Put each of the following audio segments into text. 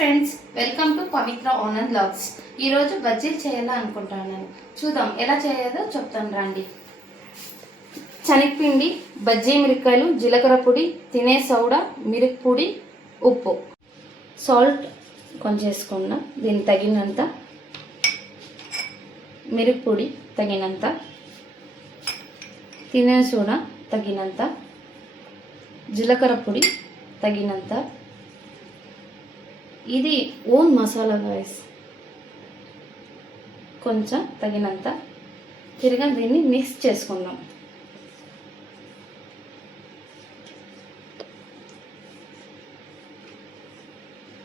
Friends, welcome to Pavitra Anand vlogs. ఈరోజు బజ్జీలు చేయాలనుకుంటున్నాను. చూద్దాం ఎలా చేయాలో చెప్తాను రండి. శనగపిండి, బజ్జీ మిరపకాయలు, జీలకర్ర పొడి, తినే సోడా, మిరప పొడి, ఉప్పు, సాల్ట్ కొంచెం వేసుకున్నా, దీనికి తగినంత, మిరప పొడి తగినంత, తినే సోడా తగినంత, జీలకర్ర పొడి తగినంత. ఇది ఓన్ మసాలా గాయస్, కొంచెం తగినంత. తిరిగి దీన్ని మిక్స్ చేసుకుందాం.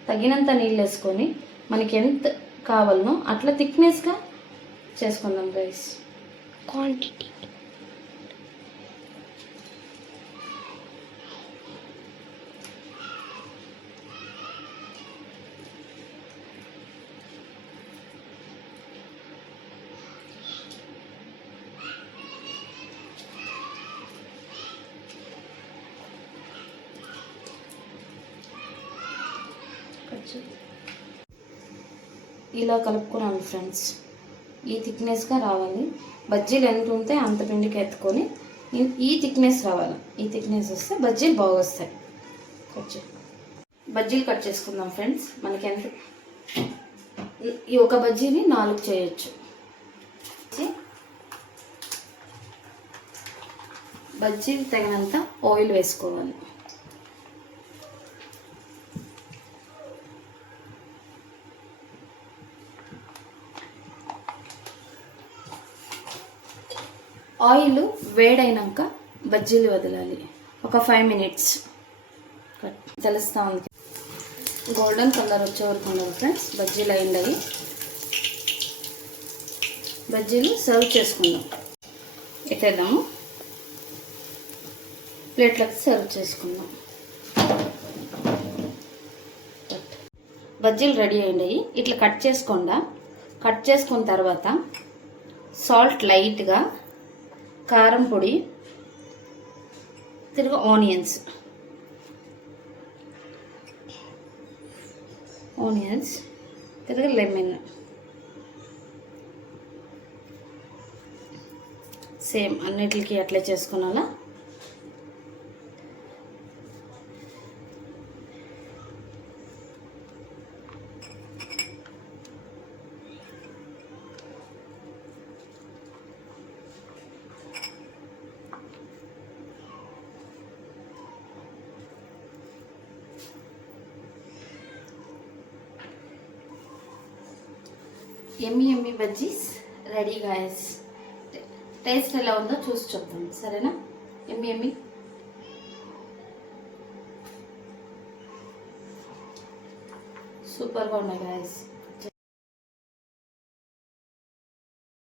తగినంత నీళ్ళు వేసుకొని మనకి ఎంత కావాలనో అట్లా థిక్నెస్గా చేసుకుందాం గాయస్. క్వాంటిటీ ఇలా కలుపుకున్నాను ఫ్రెండ్స్. ఈ థిక్నెస్గా రావాలి. బజ్జీలు ఎంత ఉంటే అంత పిండికి ఎత్తుకొని ఈ థిక్నెస్ రావాలి. ఈ థిక్నెస్ వస్తే బజ్జీలు బాగా వస్తాయి. బజ్జీలు కట్ చేసుకుందాం ఫ్రెండ్స్. మనకి ఎంత, ఈ ఒక బజ్జీని 4 చేయొచ్చు. బజ్జీలు తగినంత ఆయిల్ వేసుకోవాలి. ఆయిల్ వేడైనాక బజ్జీలు వదలాలి. ఒక 5 మినిట్స్ తెలుస్తూ ఉంది. గోల్డెన్ కలర్ వచ్చే వరకు ఉండాలి ఫ్రెండ్స్. బజ్జీలు అయిండవి. బజ్జీలు సర్వ్ చేసుకుందాం. ఎత్తేద్దాము, ప్లేట్లకు సర్వ్ చేసుకుందాం. బజ్జీలు రెడీ అయ్యాయి. ఇట్లా కట్ చేసుకోండా. కట్ చేసుకున్న తర్వాత సాల్ట్ లైట్గా, కారం పొడి, తిరుగు ఆనియన్స్ తిరుగు లెమన్, సేమ్ అన్నిటికి అట్లే చేసుకున్నాలా. ఎమ్మి బజ్జీస్ రెడీ గాయస్. టేస్ట్ ఎలా ఉందో చూసి చెప్తాను, సరేనా? ఎమ్మి సూపర్గా ఉన్నాయి గాయస్.